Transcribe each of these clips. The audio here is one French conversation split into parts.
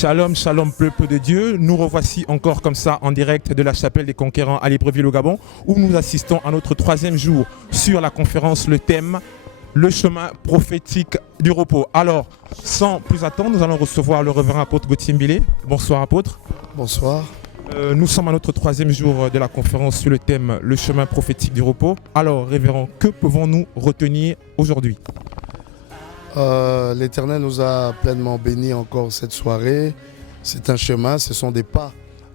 Shalom, shalom, peuple de Dieu. Nous revoici encore comme ça en direct de la chapelle des Conquérants à Libreville au Gabon, où nous assistons à notre troisième jour sur la conférence, le thème le chemin prophétique du repos. Alors, sans plus attendre, nous allons recevoir le révérend apôtre Gauthier Mbile. Bonsoir apôtre. Bonsoir. Nous sommes à notre troisième jour de la conférence sur le thème le chemin prophétique du repos. Alors, révérend, que pouvons-nous retenir aujourd'hui? L'Éternel nous a pleinement bénis encore cette soirée. C'est un chemin, ce sont des pas.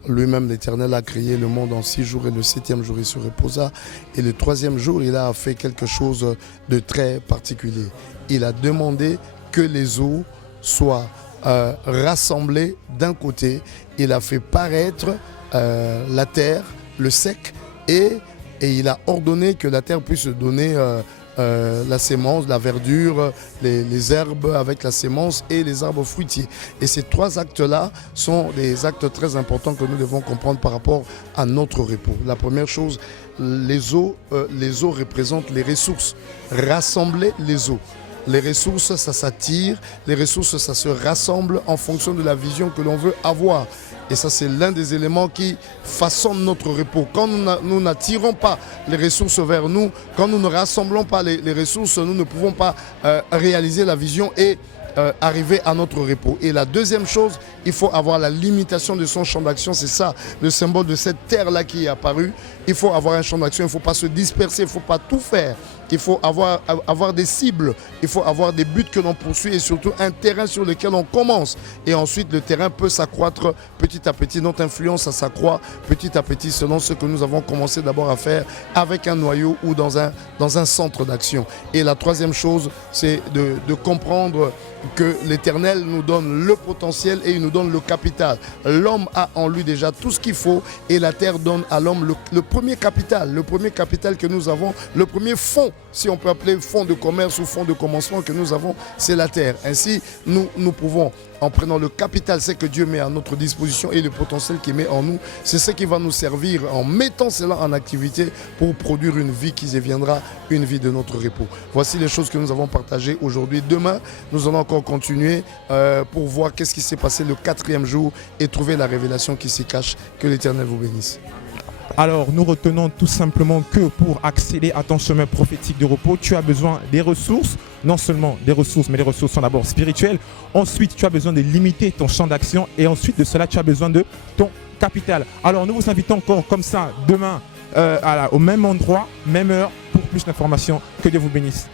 Lui-même, l'Éternel a créé le monde en 6 jours et le 7e jour, il se reposa. Et le 3e jour, il a fait quelque chose de très particulier. Il a demandé que les eaux soient rassemblées d'un côté. Il a fait paraître la terre, le sec, et il a ordonné que la terre puisse donner la sémence, la verdure, les herbes avec la sémence et les arbres fruitiers. Et ces 3 actes-là sont des actes très importants que nous devons comprendre par rapport à notre repos. La première chose, les eaux représentent les ressources. Rassembler les eaux. Les ressources, ça s'attire. Les ressources, ça se rassemble en fonction de la vision que l'on veut avoir. Et ça, c'est l'un des éléments qui façonnent notre repos. Quand nous n'attirons pas les ressources vers nous, quand nous ne rassemblons pas les ressources, nous ne pouvons pas réaliser la vision et arriver à notre repos. Et la deuxième chose, il faut avoir la limitation de son champ d'action. C'est ça, le symbole de cette terre-là qui est apparu. Il faut avoir un champ d'action, il ne faut pas se disperser, il ne faut pas tout faire. Il faut avoir des cibles, il faut avoir des buts que l'on poursuit et surtout un terrain sur lequel on commence. Et ensuite, le terrain peut s'accroître petit à petit. Notre influence, ça s'accroît petit à petit selon ce que nous avons commencé d'abord à faire avec un noyau ou dans un centre d'action. Et la troisième chose, c'est de comprendre que l'Éternel nous donne le potentiel et il nous donne le capital. L'homme a en lui déjà tout ce qu'il faut et la terre donne à l'homme le premier capital que nous avons, le premier fonds, si on peut appeler fonds de commerce ou fonds de commencement que nous avons, c'est la terre. Ainsi, nous pouvons, en prenant le capital, c'est que Dieu met à notre disposition et le potentiel qu'il met en nous, c'est ce qui va nous servir en mettant cela en activité pour produire une vie qui deviendra une vie de notre repos. Voici les choses que nous avons partagées aujourd'hui. Demain, nous allons encore continuer pour voir qu'est-ce qui s'est passé le 4e jour et trouver la révélation qui s'y cache. Que l'Éternel vous bénisse. Alors, nous retenons tout simplement que pour accéder à ton chemin prophétique de repos, tu as besoin des ressources, non seulement des ressources, mais les ressources sont d'abord spirituelles. Ensuite, tu as besoin de limiter ton champ d'action et ensuite de cela, tu as besoin de ton capital. Alors, nous vous invitons encore comme ça demain au même endroit, même heure, pour plus d'informations. Que Dieu vous bénisse.